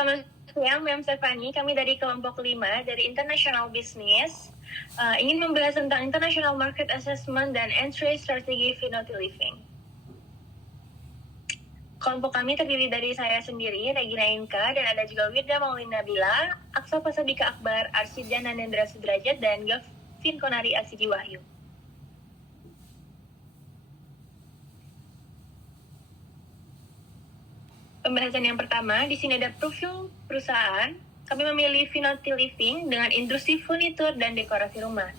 Selamat siang, Ma'am Stefani. Kami dari kelompok 5 dari International Business ingin membahas tentang International Market Assessment dan Entry Strategy Finoti Living. Kelompok kami terdiri dari saya sendiri, Regina Inka, dan ada juga Wirda Maulina Nabila, Aksa Pasabika Akbar, Arsijan Nanendra Sudrajat, dan Gavin Konari Arsidi Wahyu. Pembahasan yang pertama, di sini ada profil perusahaan. Kami memilih Finoti Living dengan industri furnitur dan dekorasi rumah.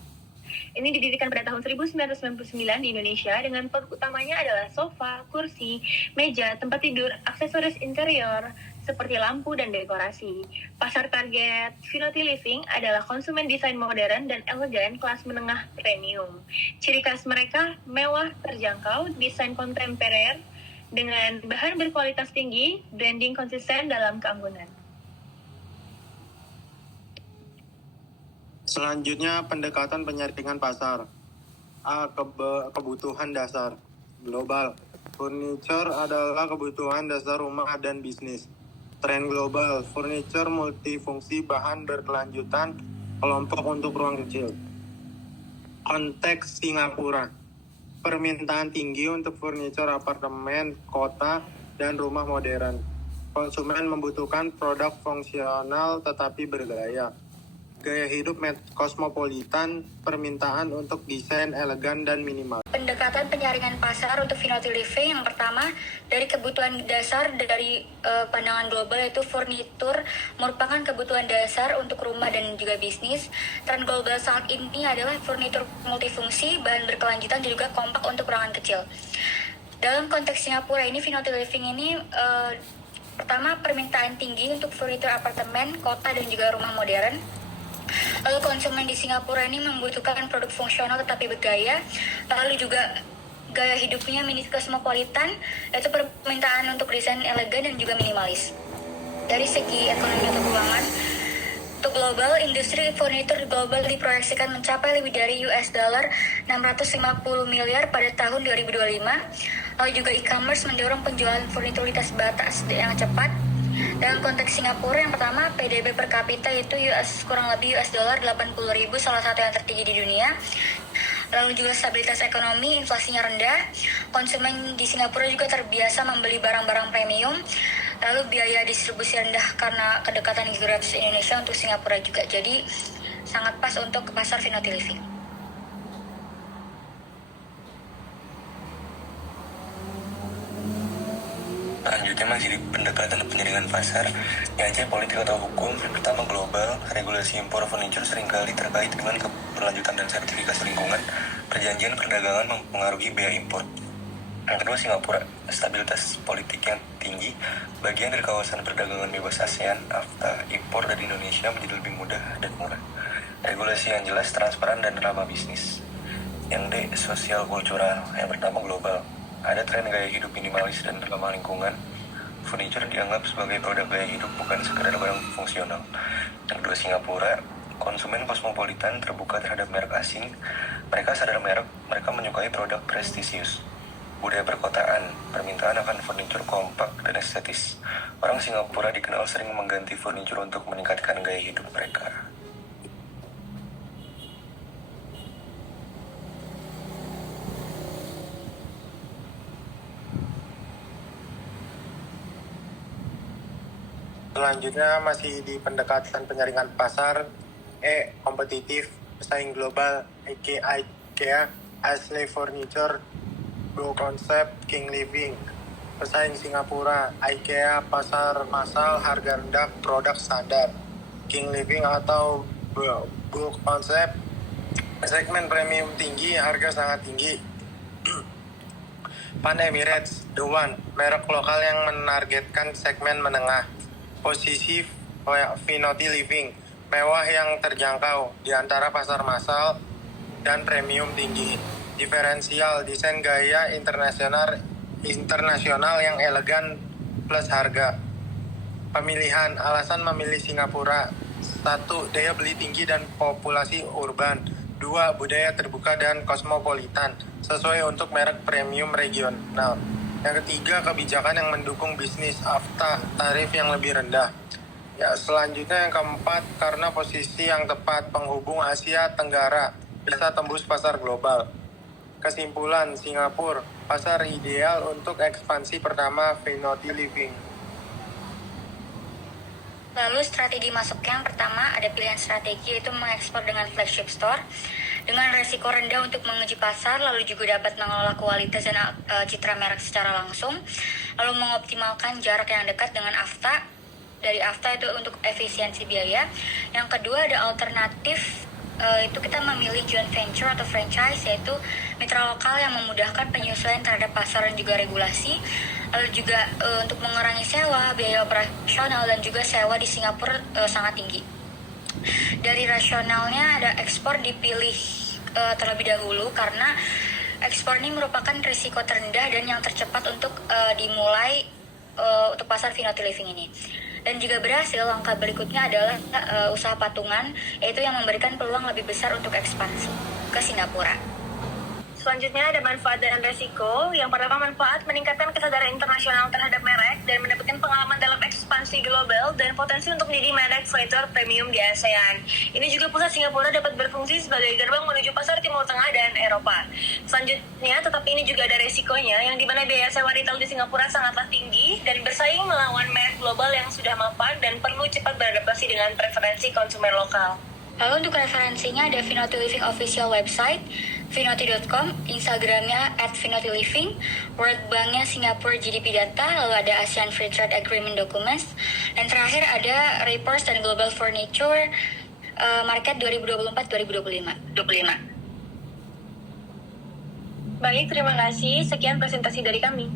Ini didirikan pada tahun 1999 di Indonesia dengan produk utamanya adalah sofa, kursi, meja, tempat tidur, aksesoris interior seperti lampu dan dekorasi. Pasar target Finoti Living adalah konsumen desain modern dan elegan kelas menengah premium. Ciri khas mereka mewah, terjangkau, desain kontemporer, dengan bahan berkualitas tinggi, branding konsisten dalam keanggunan. Selanjutnya, pendekatan penyaringan pasar. Kebutuhan dasar global. Furniture adalah kebutuhan dasar rumah dan bisnis. Tren global, furniture multifungsi bahan berkelanjutan, kelompok untuk ruang kecil. Konteks Singapura. Permintaan tinggi untuk furniture apartemen, kota, dan rumah modern. Konsumen membutuhkan produk fungsional tetapi bergaya. Gaya hidup kosmopolitan, permintaan untuk desain elegan dan minimal. Pendekatan penyaringan pasar untuk Finoti Living yang pertama, dari kebutuhan dasar dari pandangan global yaitu furnitur merupakan kebutuhan dasar untuk rumah dan juga bisnis. Tren global saat ini adalah furnitur multifungsi, bahan berkelanjutan dan juga kompak untuk ruangan kecil. Dalam konteks Singapura ini, Finoti Living ini pertama permintaan tinggi untuk furnitur apartemen, kota dan juga rumah modern. Lalu konsumen di Singapura ini membutuhkan produk fungsional tetapi bergaya. Lalu juga gaya hidupnya mini kosmopolitan, yaitu permintaan untuk desain elegan dan juga minimalis. Dari segi ekonomi atau keuangan, untuk global, industri furnitur global diproyeksikan mencapai lebih dari $650 miliar pada tahun 2025. Lalu juga e-commerce mendorong penjualan furnitur lintas batas yang cepat. Dalam konteks Singapura, yang pertama, PDB per kapita itu kurang lebih $80.000, salah satu yang tertinggi di dunia. Lalu juga stabilitas ekonomi, inflasinya rendah. Konsumen di Singapura juga terbiasa membeli barang-barang premium. Lalu biaya distribusi rendah karena kedekatan geografis Indonesia untuk Singapura juga. Jadi sangat pas untuk ke pasar Finoti Living. Selanjutnya masih di pendekatan penyaringan pasar, yaitu politik atau hukum. Pertama, global, regulasi impor furniture seringkali terkait dengan keberlanjutan dan sertifikasi lingkungan. Perjanjian perdagangan mempengaruhi biaya impor. Yang kedua, Singapura, stabilitas politik yang tinggi, bagian dari kawasan perdagangan bebas ASEAN, AFTA, impor dari Indonesia menjadi lebih mudah dan murah. Regulasi yang jelas, transparan dan ramah bisnis. Yang D, sosial kultural. Yang pertama, global. Ada tren gaya hidup minimalis dan ramah lingkungan. Furniture dianggap sebagai produk gaya hidup, bukan sekedar barang fungsional. Yang kedua, Singapura, konsumen kosmopolitan terbuka terhadap merek asing. Mereka sadar mereka menyukai produk prestisius. Budaya perkotaan, permintaan akan furniture kompak dan estetis. Orang Singapura dikenal sering mengganti furniture untuk meningkatkan gaya hidup mereka. Selanjutnya masih di pendekatan penyaringan pasar. Kompetitif, pesaing global, IKEA, Ashley Furniture, Go Concept, King Living. Pesaing Singapura, IKEA, pasar massal, harga rendah, produk standar. King Living atau Go Concept, segmen premium tinggi, harga sangat tinggi. Pan Emirates, The One, merek lokal yang menargetkan segmen menengah. Posisi Finoti Living, mewah yang terjangkau di antara pasar massal dan premium tinggi. Diferensial, desain gaya internasional yang elegan plus harga. Pemilihan, alasan memilih Singapura. 1. Daya beli tinggi dan populasi urban. 2. Budaya terbuka dan kosmopolitan, sesuai untuk merek premium regional. Yang ketiga, kebijakan yang mendukung bisnis, AFTA, tarif yang lebih rendah. Ya, selanjutnya yang keempat, karena posisi yang tepat penghubung Asia Tenggara bisa tembus pasar global. Kesimpulan, Singapura, pasar ideal untuk ekspansi pertama Vinoti Living. Lalu strategi masuknya yang pertama ada pilihan strategi yaitu mengekspor dengan flagship store dengan resiko rendah untuk menguji pasar, lalu juga dapat mengelola kualitas dan citra merek secara langsung, lalu mengoptimalkan jarak yang dekat dengan AFTA. Dari AFTA itu untuk efisiensi biaya. Yang kedua ada alternatif, itu kita memilih joint venture atau franchise, yaitu mitra lokal yang memudahkan penyesuaian terhadap pasar dan juga regulasi, lalu juga untuk mengurangi sewa, biaya operasional, dan juga sewa di Singapura sangat tinggi. Dari rasionalnya ada ekspor dipilih terlebih dahulu karena ekspor ini merupakan risiko terendah dan yang tercepat untuk dimulai untuk pasar Vinoti Living ini. Dan juga berhasil, langkah berikutnya adalah usaha patungan, yaitu yang memberikan peluang lebih besar untuk ekspansi ke Singapura. Selanjutnya ada manfaat dan resiko. Yang pertama, manfaat meningkatkan kesadaran internasional terhadap merek dan mendapatkan pengalaman dalam ekspansi global dan potensi untuk menjadi merek furniture premium di ASEAN. Ini juga pusat Singapura dapat berfungsi sebagai gerbang menuju pasar Timur Tengah dan Eropa. Selanjutnya, tetapi ini juga ada resikonya, yang dimana biaya sewa retail di Singapura sangatlah tinggi dan bersaing melawan merek global yang sudah mapan dan perlu cepat beradaptasi dengan preferensi konsumen lokal. Lalu untuk referensinya ada Vinoti Living official website, vinoti.com, Instagramnya @vinotiliving, World Banknya Singapore GDP Data, lalu ada ASEAN Free Trade Agreement Documents, dan terakhir ada Reports dan Global Furniture Market 2024-2025. Baik, terima kasih. Sekian presentasi dari kami.